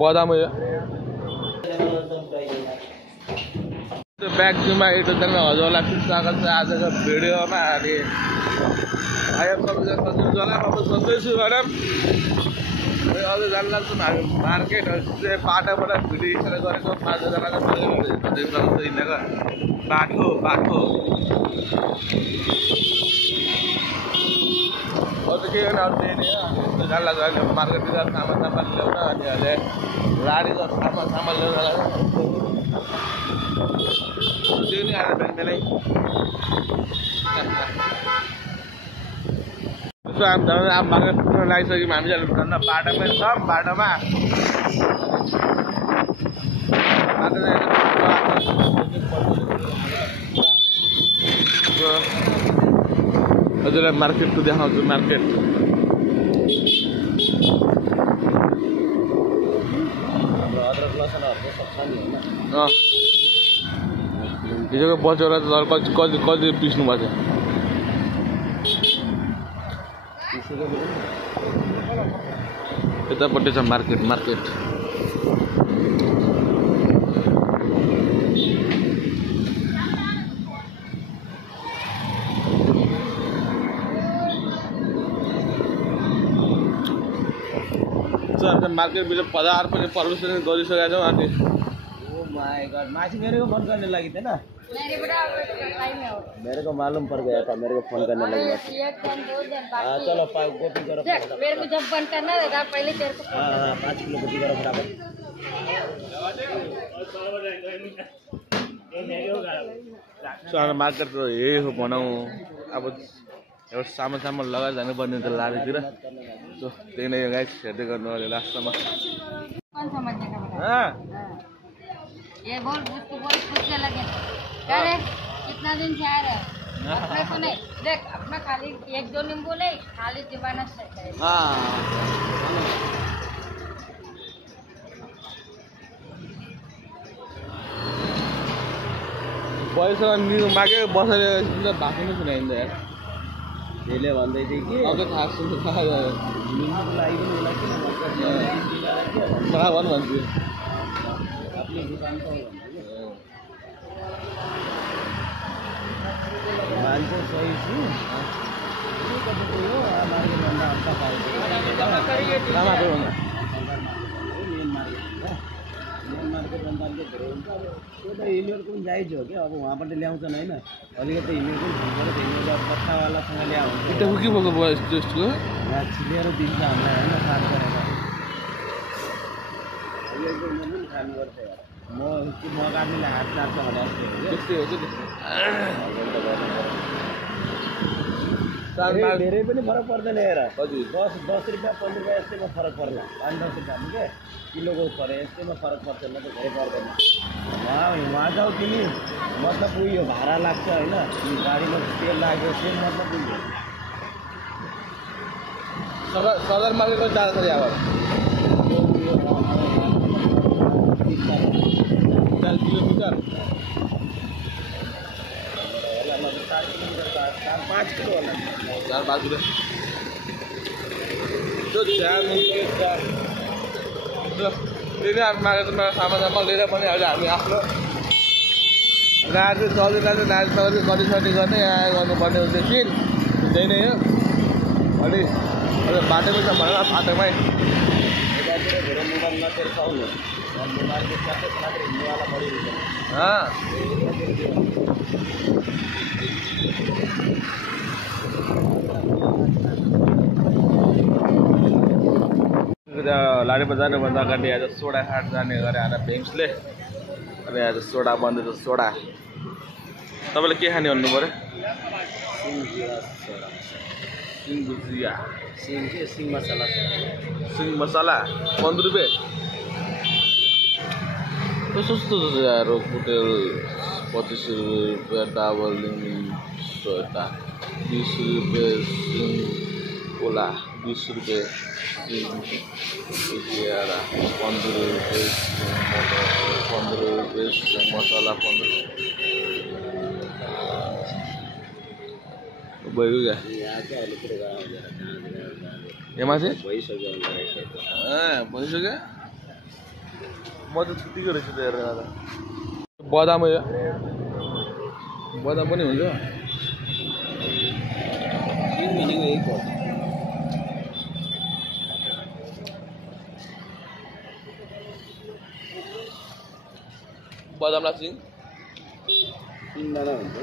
बदाम यो ब्याक जुमा युट्युब हजुरलाई फिट स्वागत छ आजको भिडियोमा अनि सबैजनालाई म सोच्दैछु म्याडम अझ जान लाग्छ हामी मार्केट बाटोबाट भिडियो स्टार्ट गरेको 5 जना बाटो अझ के गर्नु अब त्यही नै हो जान लाग्छ अहिले मार्केटतिर सामान ल्याउन अनि अहिले गाडीको सामान ल्याउन लाग्छ त्यही नै आएर बिहानै यसो हामी झन् अब मार्केट पुग्न लागिसक्यौँ हामी चाहिँ झन् बाटोमै छौँ बाटोमा हजुरलाई मार्केटको देखाउँछु मार्केट हिजोको बचेर कति पिस्नु भएको थियो यतापट्टि छ मार्केट मार्केट भित्र पदार पनि पर्मिसन गरिसकेका छौँ अनि मासी मेरे को फोन करने लगी थे ना मेरे को मालूम पड़ गया था मेरे को फोन करने लगी हाँ चलो गोपी करो मेरे को जब बंद करना था पहले तेरे को हाँ 5 किलो गोपी करो फटाफट मार्केट त यही हो भनौँ अब एउटा सामान लगाएर जानुपर्ने त लारीतिर त्यही नै गाइस हेर्दै गर्नु अहिले लास्टमा ये बोल उसको बोल पूछने लगे अरे कितना दिन से आ रहे अपने को नहीं देख अपना खाली 1-2 दिन बोले खाली दीवाना से पैसा मागे बसेर भाषण नै सुनाइन्छ यार त्यसले भन्दै थियो कि अब थाहा सुन्नु थाहा लिनुको लागि पनि होला किन भन्छु आफ्नो दुकान त मान्छे सही छु मार्केटभन्दा हप्ता पाउँछ मेन मार्केटभन्दा अलिकति धेरै हुन्छ अब त्यो त हिँड्नेहरूको पनि जाइज हो क्या अब वहाँबाट ल्याउँछन् होइन अलिकति हिँड्नेको पनि ठिक गरेर हिँड्नेको अब बच्चावालासँग ल्या हुन्छ के भएको भयो जस्तो यहाँ छिलेर दिन्छ हामीलाई होइन काम गरेर अहिलेको म पनि काम गर्छ यार म गाडीले हात लाग्छ भने त्यस्तै हो धेरै पनि फरक पर्दैन हेर हजुर 10 रुपियाँ 15 रुपियाँ यस्तैमा फरक पर्ला 5-10 रुपियाँ क्या किलोको पऱ्यो यस्तैमा फरक पर्छ न त धेरै पर्दैन वहाँ जाऊ तिमी मतलब उयो भाडा लाग्छ होइन गाडीमा तेल लाग्यो तेल मतलब उयो सदर मार्केटको जाँदा छ यहाँ 4 किलोमिटर 5 किलो होला 4-5 किलो त्यो त्यही हामी मार्केटमा सामान लिएर पनि अहिले हामी आफ्नो नाच्नु चल्दै नाच्नु गरी गर्ने यहाँ गर्नुपर्ने उद्देश्य त्यही नै हो अनि बाटोमै छ भनेर बाटोमै धेरै मोबाइल नतेर पाउनु मार्केट मात्रै हिँड्नेवाला लाडी बजारले भन्दा अगाडि आज सोडा हाट जाने गरे आज बेङ्सले अनि आज सोडा बन्दैछ सोडा तपाईँले के खाने भन्नु पऱ्यो सिङ भुजिया सिङ मसला 15 रुपियाँ तो सस्तो छ यार होटल 25 रुपियाँ डाबल सोटा 20 रुपियाँ सिङ कोला 20 रुपियाँ सिङ भुजिया 15 रुपियाँ मसला 15 भयो क्या यहाँ चाहिँ भइसक्यो म त छुट्टीको रहेछु त हेरेर त बदाम यो बदाम पनि हुन्छ बदाम लाग्छ दाना हुन्छ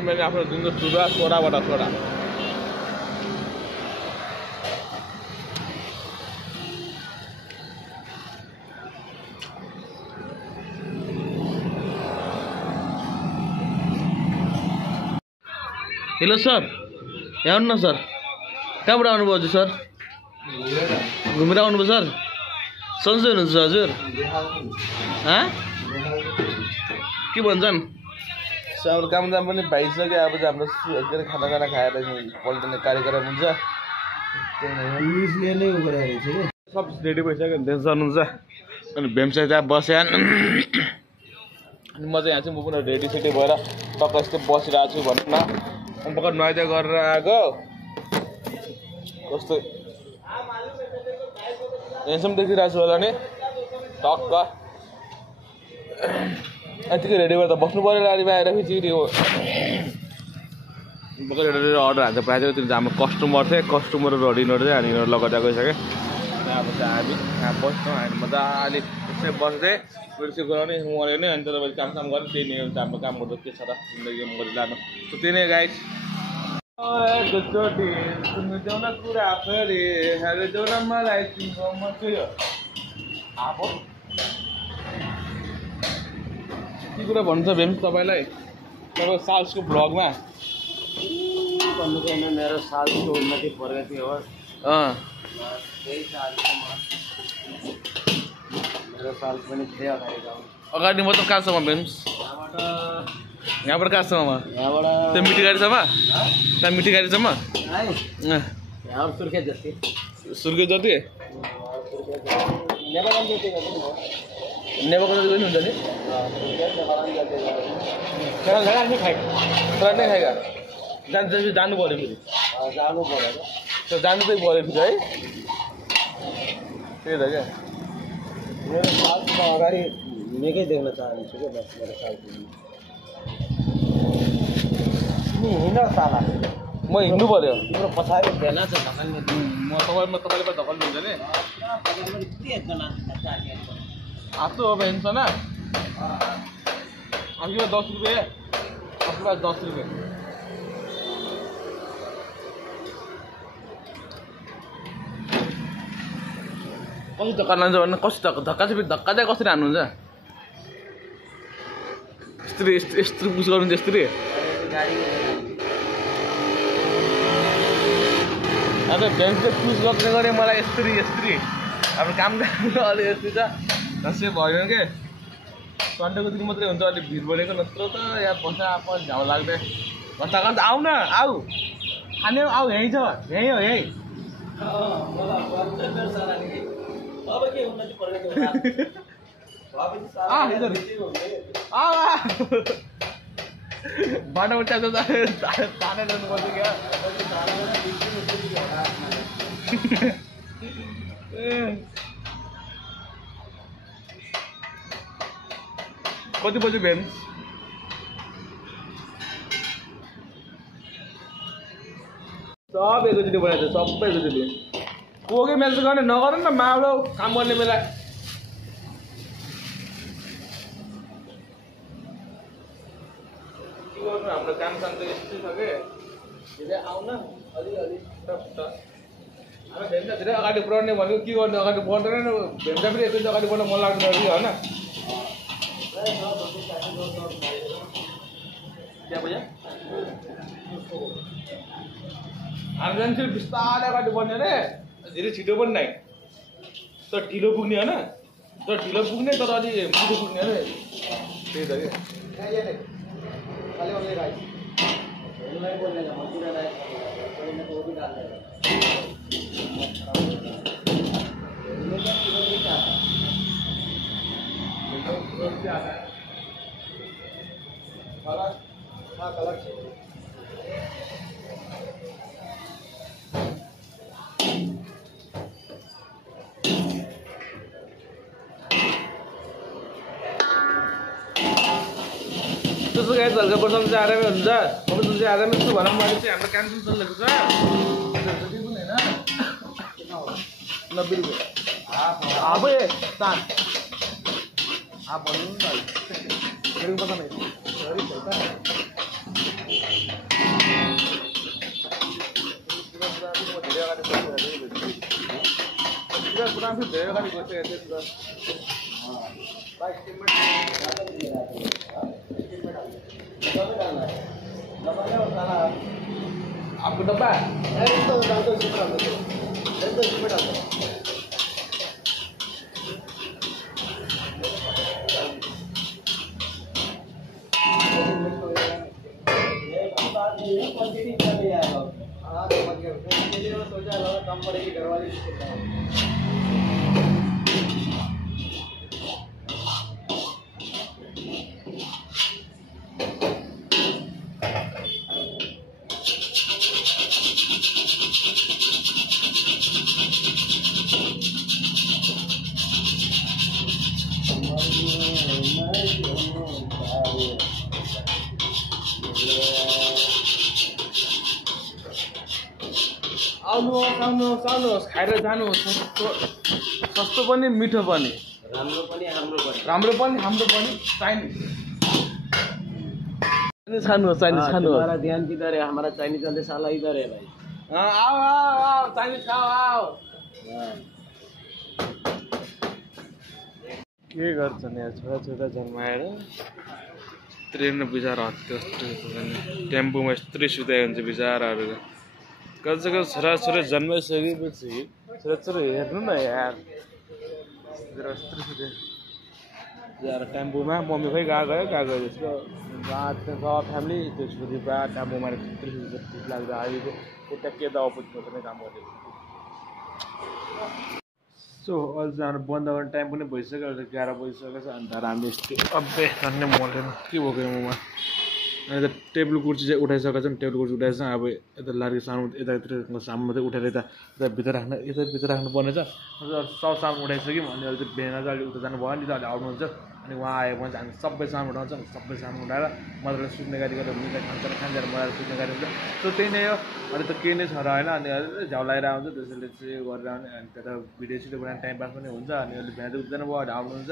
मैले आफ्नो दिनको सुरुवात सोडाबाट सोडा हेलो सर यहाँ आउनु न सर कहाँबाट आउनुभयो हजुर सर घुमेर आउनुभयो सर सन्चै हुनुहुन्छ हजुर के भन्छन् सर काम दाम पनि भइसक्यो अब चाहिँ हाम्रो के अरे खानासाना खाएर पल्टिने कार्यक्रम हुन्छ इङ्ग्लिसले नै उ गरेको रहेछ कि सब रेडी भइसक्यो टेन्सन हुन्छ अनि भेमसाई त्यहाँ बस्या अनि म चाहिँ यहाँ चाहिँ म पनि रेडी सेडी भएर टक्क यस्तो बसिरहेको छु भनौँ न अनि भर्खर नुहाइधुवाइ गरेर आएको कस्तो हेन्सम देखिरहेको छु होला नि टक्क यतिकै रेडी गरेर त बस्नु पऱ्यो गाडीमा आएर फेरि भर्खर एउटा अर्डर हान्छ प्रायः चाहिँ त्यो हाम्रो कस्टमर थियो कस्टमर र डिनर चाहिँ हामी लगाएर गइसक्यो अब चाहिँ हामी यहाँ बस्छौँ हामी मजाले त्यसै बस्दै रिसिभ गराउने उहाँले नै अनि तपाईँले कामसाम गरेर त्यही नै हुन्छ हाम्रो काम गर्दा के छ र जिन्दगी मरि लानु त्यही नै गाइस एकचोटि सुन्नु न कुरा फेरि हेर जाउँ न मलाई तिम्रो म चाहिँ अब के कुरा भन्नु छ भेम तपाईँलाई तपाईँको साल्सको भ्लगमा भन्नुभएन मेरो सालको उन्नति प्रगति होस् त्यही सालसम्म मेरो साल पनि त्यही अगाडि जाउँ अगाडि मतलब कहाँसम्म भेम्स यहाँबाट कहाँसम्म यहाँबाट त्यो मिठी गाडीसम्म त्यहाँ मिठी गाडीसम्म यहाँबाट सुर्खेत जति सुर्खेत जति नेपाल जति नेपालको जति पनि हुन्छ नि खाइ खाएका जानु पऱ्यो फेरि जानु पऱ्यो त्यो जानु चाहिँ पऱ्यो फेरि है त्यही त क्या मेरो सालमा अगाडि निकै देख्न चाहन्छु क्या बस मेरो साल हिँड साला म हिँड्नु पऱ्यो तिम्रो पछाडि भेला छ धकाल्ने म तपाईँले पनि धकल्नुहुन्छ नि आजु हो भेन्छ न आजको 10 रुपियाँ आफ्नो 10 रुपियाँ कसरी धक्का लान्छ भने कसरी धक्का चाहिँ धक्का चाहिँ कसरी हान्नुहुन्छ यस्तरी पुस गर्नुहुन्छ यस्तरी अन्त भेन्सले पुस गर्ने गरे मलाई यस्तरी हाम्रो काम अलि यस्तै छ दसै भएन के सन्डेको दिन मात्रै हुन्छ अलिक भिड बढेको नत्र त यहाँ बस्दा पनि झ्याउ लाग्दै भन्दा गर्दा आऊ न आऊ खाने आऊ यहीँ छ यहीँ हो यहीँ बाटो उठा ताने जानुपर्छ क्या कति बजी भेन सब एकैचोटि बनाएको छ सबै एकैचोटि कोही मेल चाहिँ गर्ने नगर न माउलो काम गर्ने बेला के गर्नु हाम्रो काम त यस्तै छ कि धेरै आउन अलिअलि अब भेन्दा धेरै अगाडि बढ्ने भनेको के गर्ने अगाडि बढ्दैन भेन्दा पनि एकैचोटि अगाडि बढ्न मन लाग्दैन होइन क्या भैया हामी जान्छौँ बिस्तारै अगाडि बढ्ने अरे धेरै छिटो पनि नै तर ढिलो पुग्ने होइन तर ढिलो पुग्ने तर अलि मिठो पुग्ने अरे त्यही त क्या त्यसो गाई हल्का बर्षमा चाहिँ आरामै हुन्छ अब चाहिँ आरामै यस्तो भनौँ मैले चाहिँ हाम्रो क्यान्टिन चलेको छ होइन 90 रुपियाँ हाफ ए चार हाफ भन्नु नि त मेरो पता नै सरी पैसा पुरा धेरै अगाडि गइसकेको आपको डब्बा कम पड़ेगी घर वाले आउनुहोस् खाएर जानुहोस् सस्तो पनि मिठो पनि राम्रो पनि हाम्रो पनि राम्रो पनि हाम्रो पनि चाइनिज खानुहोस् चाइनिज खानुहोस् हमारा ध्यान किधर है हमारा चाइनीज वाले साला इधर है भाई आओ आओ आओ चाइनिज खाओ आओ के गर्छन् यहाँ छोराछोरा जन्माएर ट्रेनमा बिचरा हत्या टेम्पोमा यत्रै सुताइ हुन्छ बिचराहरू कतिको छोराछोरी जन्माइसकेपछि छोराछोरी हेर्नु न यार यार टेम्पोमा मम्मी खै गएको जस्तो सब फ्यामिली त्यो छोरी पुरा टेम्पोमा ठिक लाग्दा आएको उता के त अपोजिटमा पनि काम गरेको सो अझ हाम्रो बन्द गर्ने टाइम पनि भइसक्यो अहिले 11 बजिसकेको छ अन्त हामी यस्तै अब्बे झन्नै मलेन के भएको ममा अनि त टेबल कुर्सी चाहिँ उठाइसकेको छ नि टेबल कुर्सी उठाइछ अब यता लारीको सामान यतातिर सामान मात्रै उठाएर यता भित्र राख्नु पर्ने छ सब सामान उठाइसक्यौँ अनि अहिले चाहिँ बिहान चाहिँ अलिक उता जानु भयो नि त अहिले आउनुहुन्छ अनि उहाँ आयो भने चाहिँ हामी सबै सामान उठाउँछौँ सबै सामान उठाएर मजाले सुत्ने गाडी गरेर मिठाई खान्छ मजाले सुत्ने गाडी हुन्छ सो त्यही नै हो अनि त केही नै छ र होइन अनि अहिले झ्याउ लगाएर आउँछ त्यसैले चाहिँ गरेर आउने अनि त्यता भिडियो सिडियो बनाएर टाइम पास पनि हुन्छ अनि अहिले बिहान चाहिँ उठ्दैन भयो अहिले आउनुहुन्छ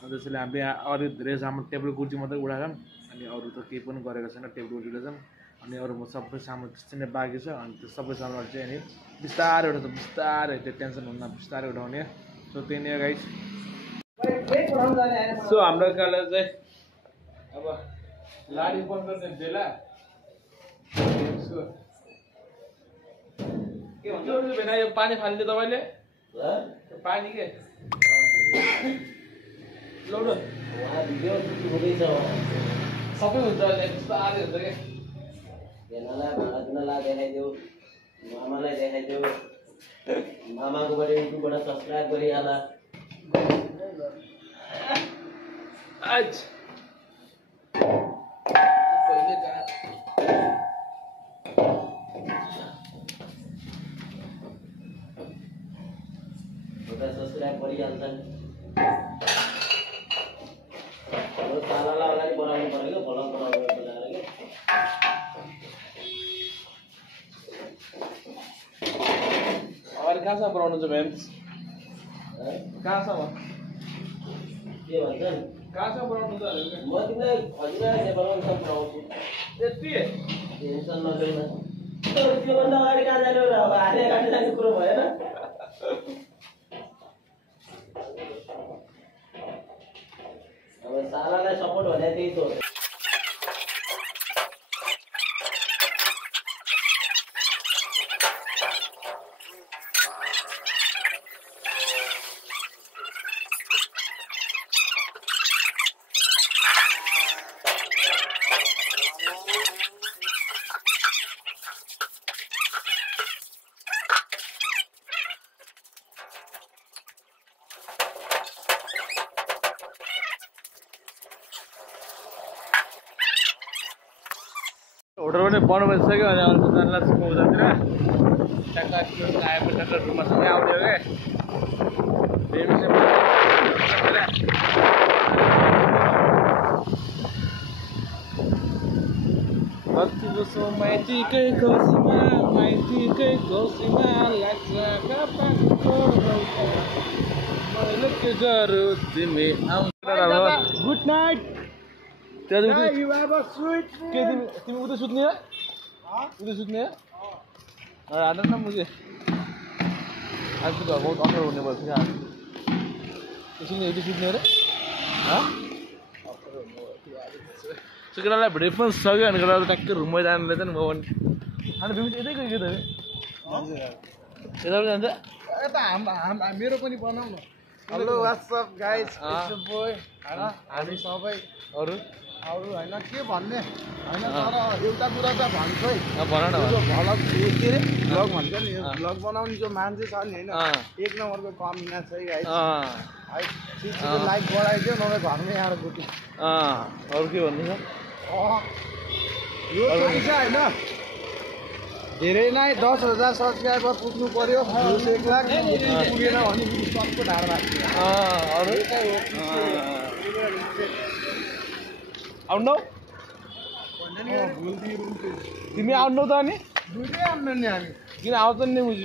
अनि त्यसैले हामी अरू धेरै सामान टेबल कुर्सी मात्रै उठाएछौँ अनि अरू त केही पनि गरेको छैन टेबल कुर्सी उठाउँछौँ अनि अरू सबै सामान त्यस्तै नै बाँकी छ अनि त्यो सबै सामानहरू चाहिँ अनि बिस्तारै उठाउँछ बिस्तारै त्यो टेन्सन हुन्न बिस्तारै उठाउने सो त्यही नै गाइस सो हाम्रो काले चाहिँ अब लाडी बन्द गर्ने बेला के भन्छ भेना यो पानी फाल्ने तपाईँले पानी के लौड सबै हुन्छ बिस्तारै हुन्छ क्या भेनालाई भाँडा धुनलाई देखाइदेऊ मामालाई देखाइदेऊ मामाको बाट युट्युबबाट सब्सक्राइब गरिहाल सब्सक्राइब गरिहाल्छन् सालालाई अगाडि बनाउनु पऱ्यो क्या भलक बनाउनु बनाएर क्या अगाडि कहाँसम्म बनाउनु छ भ्यान कहाँसम्म के भन्छन् कहाँसम्म बनाउनु छ म तिमीलाई हजुरलाई नेपालमा बनाउँछु यति टेन्सन नगर्न त्योभन्दा अगाडि कहाँ जाने र अब हाले अगाडि जाने कुरो भएन अब सालालाई सपोर्ट भने त्यही त हो होटल पनि बन्द भइसक्यो अनि अर्को जानलाई सुकु उतातिर ट्याक्क आएपछि ट्याक्क रुममा सँगै आउँथ्यो क्या कति बसो माइतीकै कोसीमा लाग्छ कापाको मैले के गरौँ तिमी गुड नाइट तिमी उतै सुत्ने हो उतै सुत्ने हो हाल्नु न मुझे आज तो बहुत अप्ठ्यारो हुने भयो क्या सुत्ने उतै सुत्ने अरे केटालाई भेटे पनि सक्यो अनि केटालाई ट्याक्कै रुममै जानुले चाहिँ म पनि अनि बिमी यतै गयो कि त यता पनि जान्छ यता मेरो पनि बनाऊ न हेलो व्हाट्सअप गाइस बोय हामी सबै अरू होइन के भन्ने होइन तर एउटा कुरा त भन्छ है भन न यो भ्लग के अरे भ्लग भन्छ नि यो भ्लग बनाउने जो मान्छे छ नि होइन एक नम्बरको कमिना छ है गाइस लाइक बढाइदियो नभए घरमै आएर गुटी अरू के भन्नु छ यो चाहिँ होइन धेरै नै 10,000 सब्सक्राइबर पुग्नु पर्यो 1 लाख पुगेन भने सबको ढाड लाग्छ अरू आउनु तिमी आउनु त अनि दुईटै आउनु नि हामी किन आउँछ नि मुजी